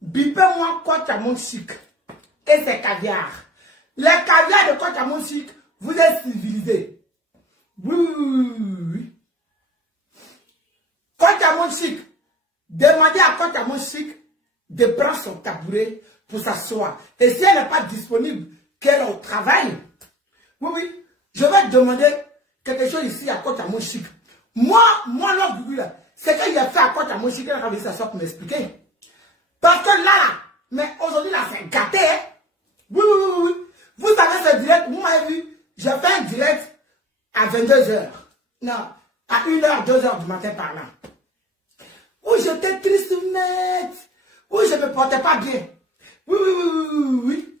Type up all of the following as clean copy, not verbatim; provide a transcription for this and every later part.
bipez-moi coach à mon chic. Et c'est caviar. Les caviars de coach à mon chic, vous êtes civilisés. Oui. Coach à mon chic, demandez à coach à mon chic de prendre son tabouret pour s'asseoir. Et si elle n'est pas disponible, qu'elle est au travail, oui, je vais demander quelque chose ici à coach à mon chic. Moi, là, c'est que j'ai fait à coach à mon chic, elle a réussi à s'asseoir pour m'expliquer. Parce que là, mais aujourd'hui, là, c'est gâté, hein? Oui. Vous savez ce direct, vous m'avez vu, j'ai fait un direct à 22 h. Non, à 1 h, 2 h du matin par là. Où j'étais triste, net. Où je ne me portais pas bien. Oui.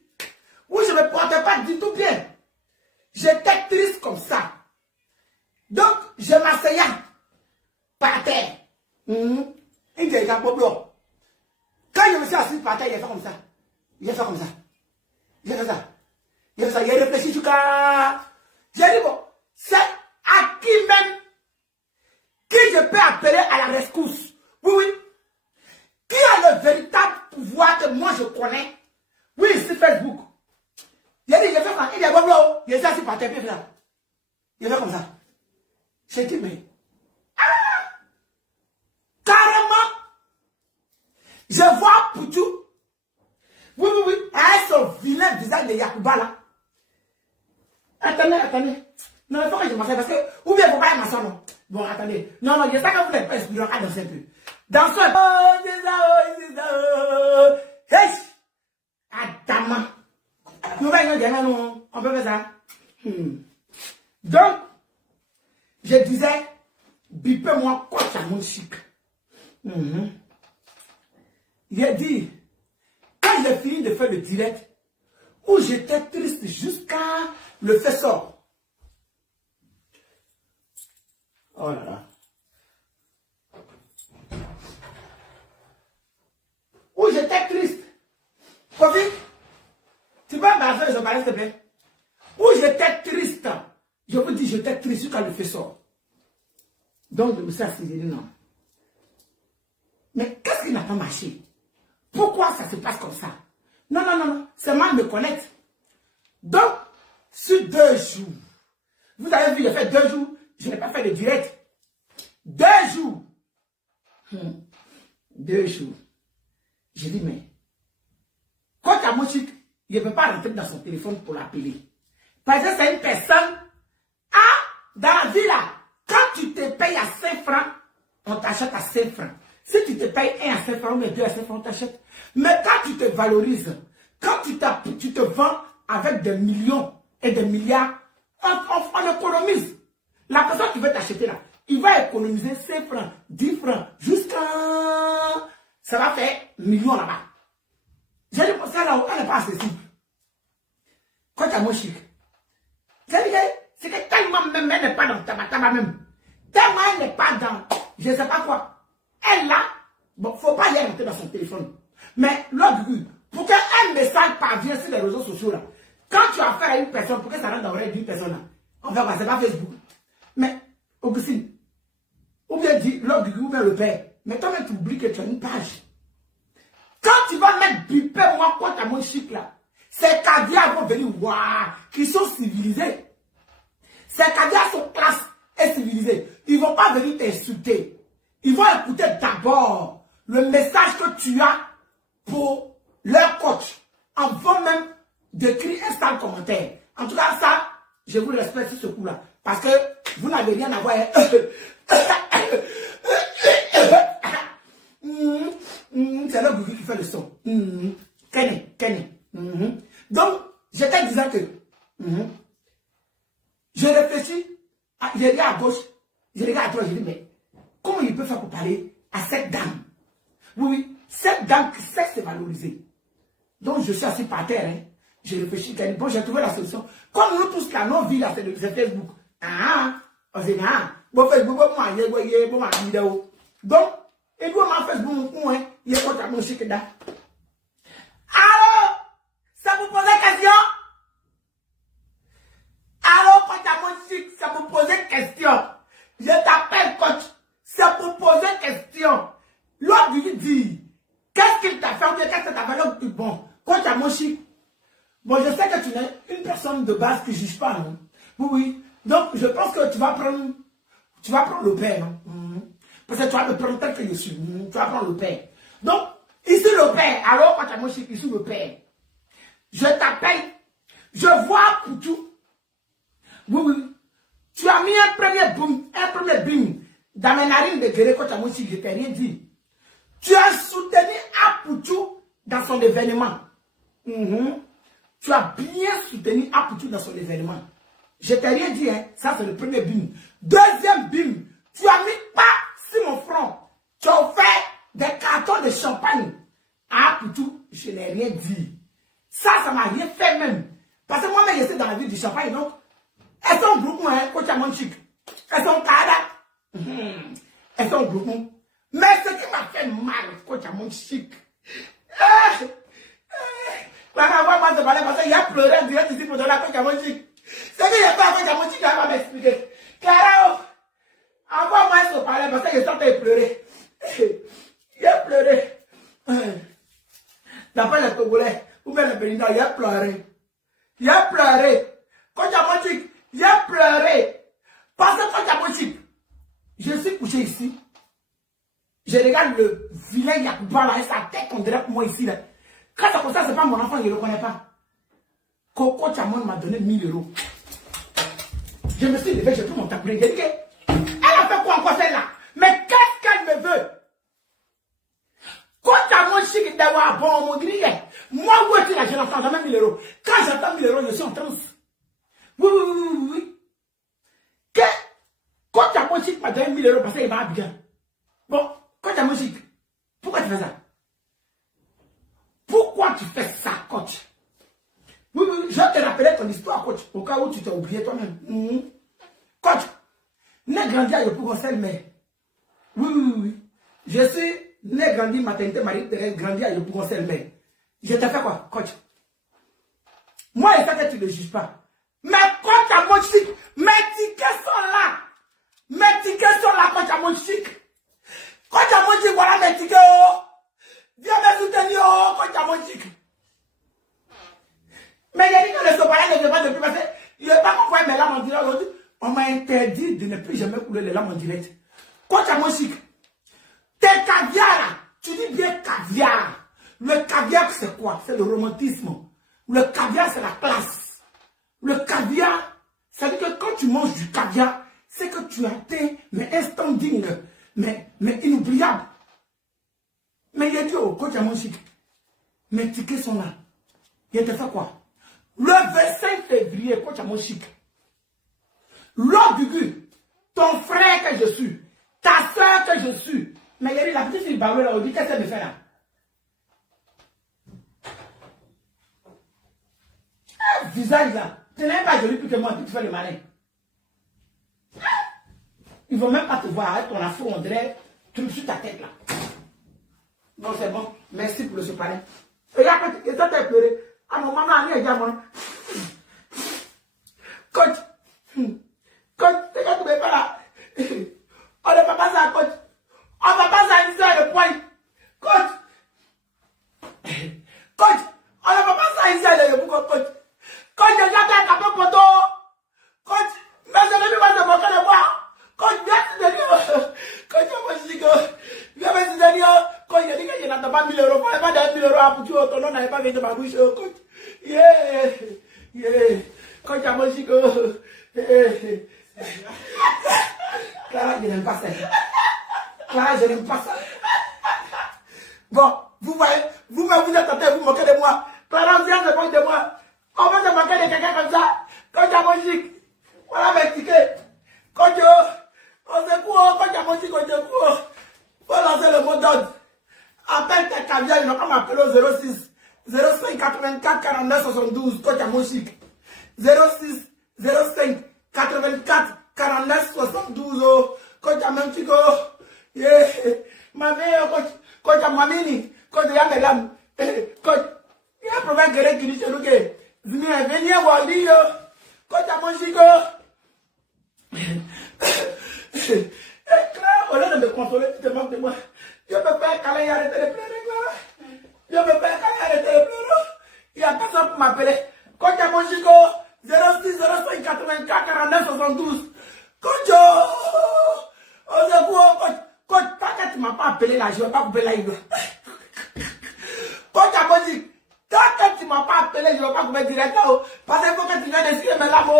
Où je ne me portais pas du tout bien. J'étais triste comme ça. Donc, je m'asseyais par terre. Quand je me suis assis par terre, il a fait comme ça. Il a réfléchi jusqu'à... J'ai dit, bon, c'est à qui même qui je peux appeler à la rescousse. Oui. Qui a le véritable pouvoir que moi je connais? Oui, c'est Facebook. Il a dit, j'ai fait ça. Il a dit, bon, il est assis par terre, là. Il a fait comme ça. J'ai dit, mais... carrément, je vois Poutou. Oui. Avec son vilain visage de Yacouba, là. Attendez. Non, il faut que je m'asseye parce que... Ou bien, il ne faut pas y m'asseoir, non. Bon, attendez. Non, je sais que vous n'êtes pas inspiré. On va danser un peu. Dansons un peu. Oh, c'est ça. Hey! Adama. Nous allons on peut faire ça. Donc, je disais, bipez-moi coach à mon chic. J'ai dit, quand j'ai fini de faire le direct, où j'étais triste jusqu'à le faisceau. Oh là là. Où j'étais triste. Kofi, tu peux m'arrêter, je parle, s'il te plaît. Où j'étais triste. Je vous dis, j'étais triste jusqu'à le faisceau. Donc, je me suis assis, j'ai dit non. Mais qu'est-ce qui n'a pas marché? Pourquoi ça se passe comme ça? Non. C'est mal me connaître. Donc, sur 2 jours, vous avez vu, j'ai fait 2 jours, je n'ai pas fait de direct. 2 jours. 2 jours. J'ai dit, mais, quand à mon chic, il ne peut pas rentrer dans son téléphone pour l'appeler. Parce que c'est une personne, dans la vie là, quand tu te payes à 5 francs, on t'achète à 5 francs. Si tu te payes 1 à 5 francs, mais 2 à 5 francs, on t'achète. Mais quand tu te valorises, quand tu te vends avec des millions et des milliards, on économise. La personne qui veut t'acheter là, il va économiser 5 francs, 10 francs, jusqu'à... Ça va faire millions là-bas. J'ai dit, ça là, elle n'est pas accessible. Quand tu as mon chic, c'est que tellement même, elle n'est pas dans Tabataba même. Tellement elle n'est pas dans, je ne sais pas quoi. Elle là, bon, faut pas y rentrer dans son téléphone. Mais l'autre, pour qu'un message parvienne sur les réseaux sociaux là, quand tu as affaire à une personne, pour que ça rentre dans l'oreille d'une personne là, on va voir, c'est pas Facebook. Mais, Augustine, ou bien dit, l'autre, ou bien le père, mais toi-même tu oublies que tu as une page. Quand tu vas mettre bipez-moi contre à mon chic là, ces caviars vont venir voir, qui sont civilisés. Ces caviars sont classe et civilisés. Ils ne vont pas venir t'insulter. Ils vont écouter d'abord le message que tu as pour leur coach. Avant même d'écrire un sale commentaire. En tout cas, ça, je vous respecte sur ce coup-là. Parce que vous n'avez rien à voir. C'est le bruit qui fait le son. Kenny. Donc, j'étais disant que je réfléchis, je regarde à gauche, je regarde à droite, je dis, mais comment il peut faire pour parler à cette dame? Oui, cette dame qui sait se valoriser. Donc, je suis assis par terre, hein. Je réfléchis, bon, j'ai trouvé la solution. Comme nous tous là, nos vies là, c'est Facebook. On dit, bon, Facebook, bon, vidéo. Donc, et puis, on Facebook, il est contre mon chic là. Alors, ça vous pose question? Alors, quand à mon chic, ça vous pose question. Je t'appelle coach. C'est pour poser question. L'autre lui dit, qu'est-ce qu'il t'a fait bien, qu'est-ce que ta valeur? Bon, coach Amoshik. Bon, je sais que tu es une personne de base qui ne juge pas, non? Oui, oui. Donc, je pense que tu vas prendre le père, non? Parce que tu vas me prendre tel que je suis. Tu vas prendre le père. Donc, ici le père. Alors, coach Amoshik, ici le père. Je t'appelle. Je vois Poutou. Oui, oui. Tu as mis un premier bim dans mes narines de guérir coach Amoshik. Je t'ai rien dit. Tu as soutenu Poutou dans son événement. Tu as bien soutenu Poutou dans son événement. Je t'ai rien dit, hein. Ça c'est le premier bim. Deuxième bim, tu as mis pas sur mon front. Tu as offert des cartons de champagne à Poutou. Je n'ai rien dit. Ça m'a rien fait même. Parce que moi-même, j'étais dans la ville du champagne, donc. Elles sont groupement, hein, coach Amoshik. Elles sont cada. Elles sont groupement. Mais ce qui m'a fait mal, coach Amoshik. Moi, je parlais parce qu'il a pleuré direct ici pour donner à coach Amoshik. Ce que j'ai fait à coach Amoshik, il va m'expliquer. Clara, envoie-moi ce parler parce que je sentais pleurer. Il a pleuré. D'après les Togolais, ou bien les Béninois, il a pleuré. Il a pleuré. Coach Amoshik, il a pleuré. Parce que coach Amoshik, je suis couché ici. Je regarde le vilain Yacouba là, et sa tête qu'on dirait pour moi ici. Là. Quand c'est comme ça, c'est pas mon enfant, je ne le connais pas. Coco Chamon m'a donné 1000 €. Je me suis levé, j'ai pris mon tabouret. J'ai dit, elle a fait quoi encore celle-là? Mais qu'est-ce qu'elle me veut? Quand Amoshik d'avoir bon, mon grille, moi, où est-il là? Je n'entends jamais 1000 €. Quand j'entends 1000 €, je suis en transe. Oui. Quand Amoshik m'a donné 1000 € parce qu'il m'a bien. Bon. Coach Amoshik, pourquoi tu fais ça? Pourquoi tu fais ça, coach? Oui, je te rappellerai ton histoire, coach, au cas où tu t'es oublié toi-même. Coach, né grandi à Yopougon-Sel, mais. Oui. Je suis né grandi, maternité, grandi à Yopougon-Sel, mais. Je t'ai fait quoi, coach? Moi, je sais que tu ne le juges pas. Mais coach Amoshik, mes tickets sont là, coach Amoshik. Coach Amoshik, voilà mes tickets. Viens me soutenir, coach Amoshik. Mais il a dit que le sopalin ne veut pas depuis parce que il ne veut pas qu'on voit mes larmes en direct aujourd'hui. On m'a interdit de ne plus jamais couler les larmes en direct. Coach Amoshik, tes caviar là, tu dis bien caviar. Le caviar c'est quoi? C'est le romantisme. Le caviar c'est la classe. Le caviar, ça veut dire que quand tu manges du caviar, c'est que tu as été un standing. Mais inoubliable. Mais il a dit au coach Amoshik, mes tickets sont là. Il te fait quoi? Le 25 février, coach Amoshik, l'Obugu, ton frère que je suis, ta soeur que je suis, mais il a dit la petite fille Baoué là, on dit qu'est-ce qu'elle me fait là? Un visage là, tu n'es pas joli plus que moi, puis tu fais le malin. Ils ne vont même pas te voir avec ton afro, on dirait, truc sur ta tête là. Bon, c'est bon. Merci pour le sopalin. Et là, quand tu as pleuré, à mon maman, elle a dit, coach, c'est quand tu ne pas là. On ne va pas ça, coach. On ne va pas ça ici à le point. Coach, on ne va pas ça ici à le point, coach. Coach, j'ai déjà fait un capot poteau. Coach, mais je ne vais pas te moquer de moi. Quand viens te dire, quand tu me dis que, viens me dire, quand il a dit que je n'entends pas 1000 €, il n'y a pas de 1000 € à Poutou, ton nom n'avait pas vu de ma bouche, coach. Quand tu as dit que, Clara, je n'aime pas ça. Clara, je n'aime pas ça. Bon, vous voyez, vous êtes en train de vous moquer de moi. Clara, viens se moquer de moi. On va se moquer de quelqu'un comme ça. Quand tu as dit, voilà mes tickets. Quand tu on se court, quand tu as mangé, quand tu cours, faut lancer le mot d'ordre. Appelle tes caviars, ils n'ont pas m'appeler au 06 05 84 49 72, quand tu as mangé. 06 05 84 49 72, quand tu as mangé, ma mère, quand tu as mamini, quand tu as mes lames, quand il y a un problème qui dit chez nous que, venez voir lui, quand tu as mangé, Claire, au lieu de me consoler, tu te moques de moi. Je peux faire câlin et arrêter de pleurer, Clara. Je me fais arrêter le bureau. Il y a personne pour m'appeler. Coach à mon chico, 06 05 84 49 72. Coach, au secours, coach, tant que tu ne m'as pas appelé là, je ne vais pas couper la ligne. Coach à mon chico, tant que tu ne m'as pas appelé, je ne vais pas couper direct là. Parce qu'il faut que tu viennes essayer mes lames.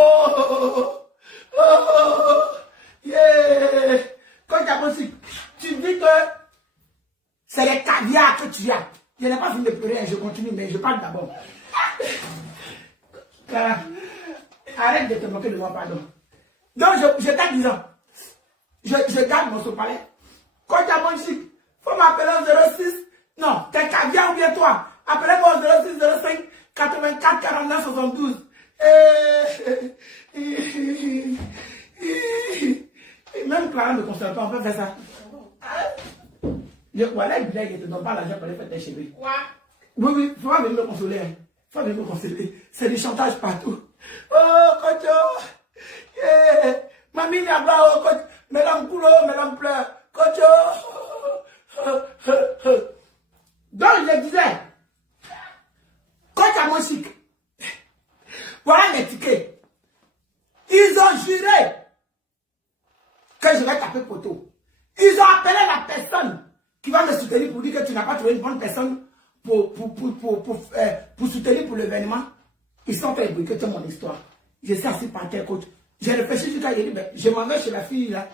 Yeah. Coach à mon chico, tu dis que c'est les caviars que tu as. Je n'ai pas fini de pleurer, je continue, mais je parle d'abord. Arrête de te moquer de moi, pardon. Donc, je t'ai dit, je garde mon sopalais. Quand tu as mon chic, il faut m'appeler au 06. Non, t'es caviar ou bien toi. Appelez-moi au 06 05 84 49 72. Même Clara ne console pas, on peut faire ça. Voilà, il ne te donne pas l'argent pour aller faire tes cheveux. Quoi? Oui, il faut venir me consoler. Il faut venir me consoler. C'est du chantage partout. Oh, coach, yeah. Mamie n'a pas, oh, coach. Mélange coulot, mélange pleure. Coach, donc, je disais, coach à mon chic. Voilà mes tickets. Ils ont juré que je vais taper poteau. Ils ont appelé la personne qui va me soutenir pour dire que tu n'as pas trouvé une bonne personne pour soutenir pour l'événement. Ils sont fait briquer toute mon histoire. Je suis assis par terre, coach. J'ai réfléchi jusqu'à hier, je m'en vais chez la fille là,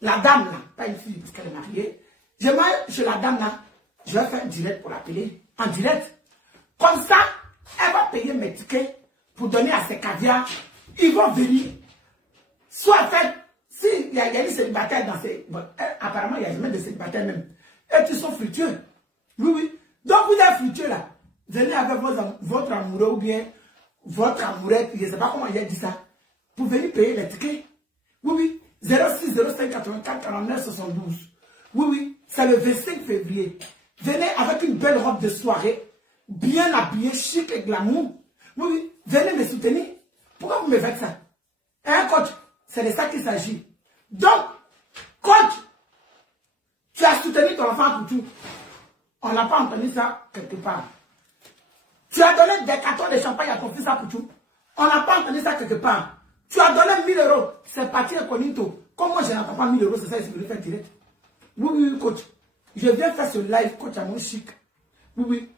la dame là, pas une fille parce qu'elle est mariée. Je m'en vais chez la dame là, je vais faire un direct pour l'appeler, en direct. Comme ça, elle va payer mes tickets pour donner à ses caviars. Ils vont venir. Soit fait, s'il y a des célibataires dans ces... Bon, apparemment, il n'y a jamais de célibataires même. Et qui sont fructueux. Oui, oui. Donc, vous êtes fructueux là. Venez avec votre amoureux ou bien votre amourette, je ne sais pas comment il a dit ça, pour venir payer les tickets. Oui, oui. 06 05 84 49 72. Oui, oui. C'est le 25 février. Venez avec une belle robe de soirée, bien habillée, chic et glamour. Oui, oui. Venez me soutenir. Pourquoi vous me faites ça? Hein, coach? C'est de ça qu'il s'agit. Donc, coach, tu as soutenu ton enfant pour tout. On n'a pas entendu ça quelque part. Tu as donné des cartons de champagne à ton fils pour tout. On n'a pas entendu ça quelque part. Tu as donné 1000 €. C'est parti incognito. Comme moi, je n'entends pas 1000 €, c'est ça que je voulais faire direct. Oui, oui, coach. Je viens faire ce live, coach, à mon chic. Oui, oui.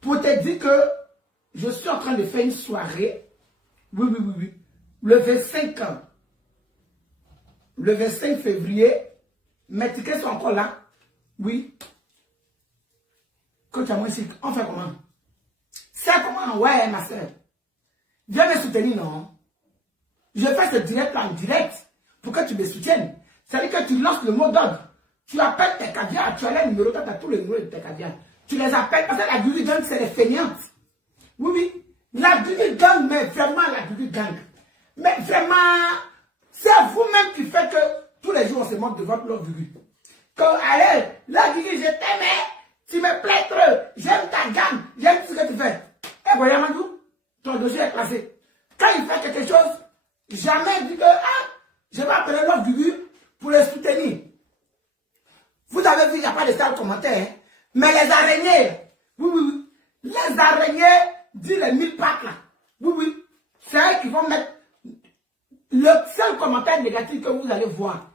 Pour te dire que je suis en train de faire une soirée. Oui, oui, oui, oui. Le 25 ans. Le 25 février, mes tickets sont encore là. Oui. Coach à moi ici, on fait comment? C'est comment? Ouais, ma soeur. Viens me soutenir, non? Je fais ce direct là en direct pour que tu me soutiennes. C'est-à-dire que tu lances le mot d'ordre. Tu appelles tes caviars, tu as les numéros, tu as tous les numéros de tes caviars. Tu les appelles parce que la Gugu Gang, c'est les feignantes. Oui, oui. La Gugu Gang, mais vraiment la Gugu Gang. Mais vraiment, c'est vous-même qui faites que tous les jours on se moque de votre love Gugu. Quand allez, la Gugu, je t'aimais, tu me plais trop, j'aime ta gamme, j'aime tout ce que tu fais. Et voyez, Mandou, ton dossier est classé. Quand il fait quelque chose, jamais dit que je vais appeler love Gugu pour le soutenir. Vous avez vu, il n'y a pas de sales commentaires. Hein? Mais les araignées, oui, oui, oui. Les araignées disent les 1000 pattes là. Oui, oui. C'est eux qui vont mettre. Le seul commentaire négatif que vous allez voir,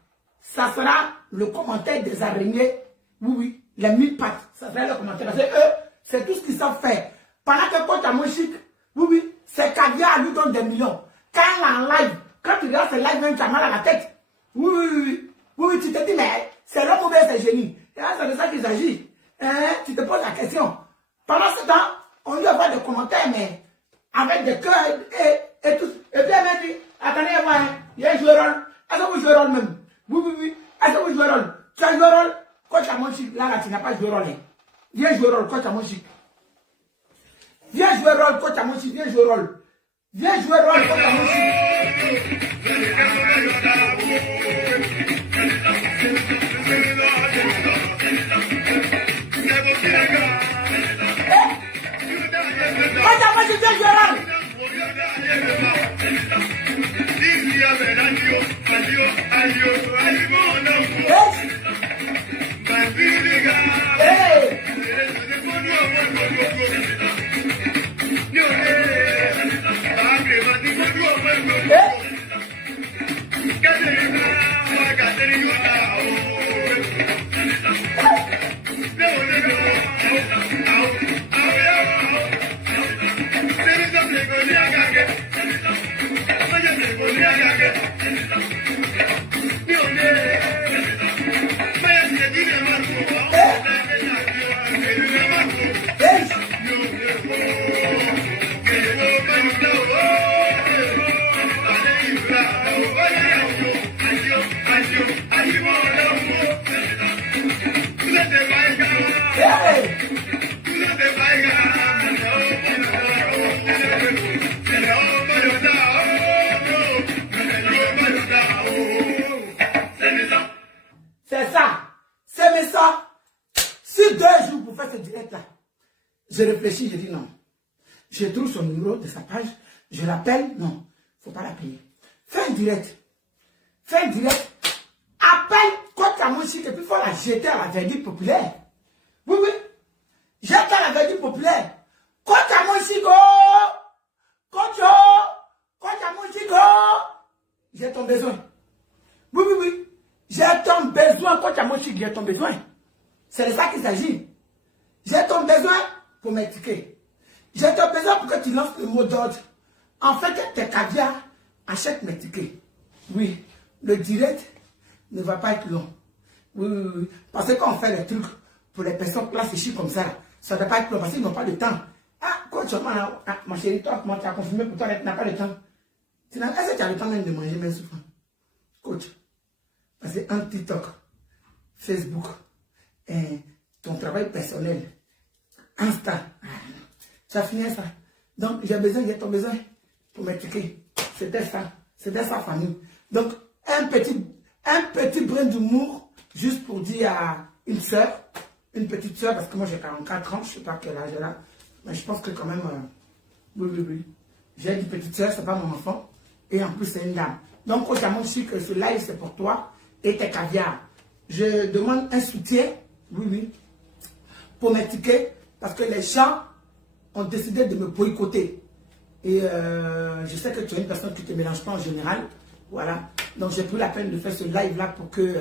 ça sera le commentaire des araignées. Oui, oui. Les 1000 pattes. Ça sera le commentaire. Parce que eux, c'est tout ce qu'ils savent faire. Pendant que quand tu as mon chic, oui, oui, c'est caviar lui donne des millions. Quand il est en live, quand tu regardes ce live, même tu as mal à la tête. Oui, oui, oui, oui. Oui, tu te dis, mais c'est l'homme ou bien c'est génie. Et là, c'est de ça qu'il s'agit. Hein? Tu te poses la question. Pendant ce temps, on lui envoie des commentaires, mais avec des cœurs et tout. Et puis elle m'a dit, attendez, moi, il y a un joueur rôle. Est-ce que vous jouez rôle même? Oui, oui, oui. Est-ce que vous jouez rôle? Tu as joué rôle? Coach à mon chic, là, tu n'as pas joué rôle. Hein? Viens jouer rôle, coach à mon chic. Viens jouer rôle, coach à mon chic, viens jouer rôle. Viens jouer rôle, coach à mon chic. C'est ça. C'est ça. Sur 2 jours pour faire ce direct-là, je réfléchis, je dis non. Je trouve son numéro de sa page, je l'appelle, non, il ne faut pas l'appeler. Fais un direct. Fais un direct. Appelle Coach Amonchique et puis il faut la jeter à la verdure populaire. Oui, oui. Jette à la verdure populaire. Coach Amonchique, Coach Amonchique, j'ai ton besoin. Oui, oui, oui. J'ai ton besoin, Coach Amonchique, j'ai ton besoin. C'est de ça qu'il s'agit. J'ai ton besoin pour m'étiqueter. J'ai ton besoin pour que tu lances le mot d'ordre. En fait, tes caviar, achète mes tickets. Oui, le direct ne va pas être long. Oui, oui, oui. Parce que quand on fait les trucs pour les personnes classiques comme ça ne va pas être long parce qu'ils n'ont pas de temps. Ah, coach, ma chérie, toi, comment tu as confirmé pour toi, tu n'as pas de temps. Est-ce que tu as le temps même de manger, même souvent? Coach, parce que un TikTok, Facebook, ton travail personnel, Insta, tu as fini ça. Donc, j'ai ton besoin pour m'étiqueter. C'était sa famille. Donc, un petit brin d'humour, juste pour dire à une petite soeur, parce que moi j'ai 44 ans, je ne sais pas quel âge elle a, mais je pense que quand même, oui. J'ai une petite soeur, c'est pas mon enfant, et en plus c'est une dame. Donc, Coach Amonchique, ce live c'est pour toi et tes caviars. Je demande un soutien, oui, pour m'étiqueter, parce que les gens ont décidé de me boycotter. Et je sais que tu es une personne qui ne te mélange pas en général. Voilà. Donc j'ai pris la peine de faire ce live là pour que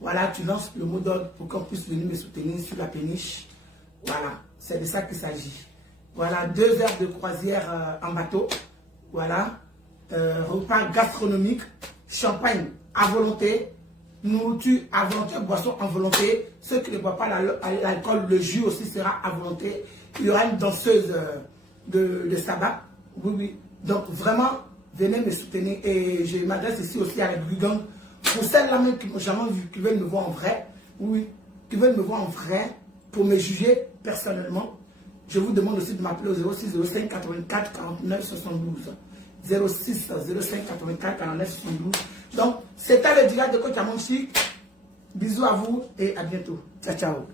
voilà, tu lances le mot d'ordre pour qu'on puisse venir me soutenir sur la péniche. Voilà. C'est de ça qu'il s'agit. Voilà. 2 heures de croisière en bateau. Voilà. Repas gastronomique. Champagne à volonté. Nourriture à volonté. Boisson à volonté. Ceux qui ne boivent pas l'alcool, le jus aussi sera à volonté. Il y aura une danseuse de sabbat. Oui. Donc vraiment, venez me soutenir. Et je m'adresse ici aussi à la brigade. Pour celles-là même qui n'ont jamais vu, qui veulent me voir en vrai. Oui, qui veulent me voir en vrai pour me juger personnellement. Je vous demande aussi de m'appeler au 06 05 84 49 72. 06 05 84 49 72. Donc, c'était le direct de Coach Amonchique. Bisous à vous et à bientôt. Ciao, ciao.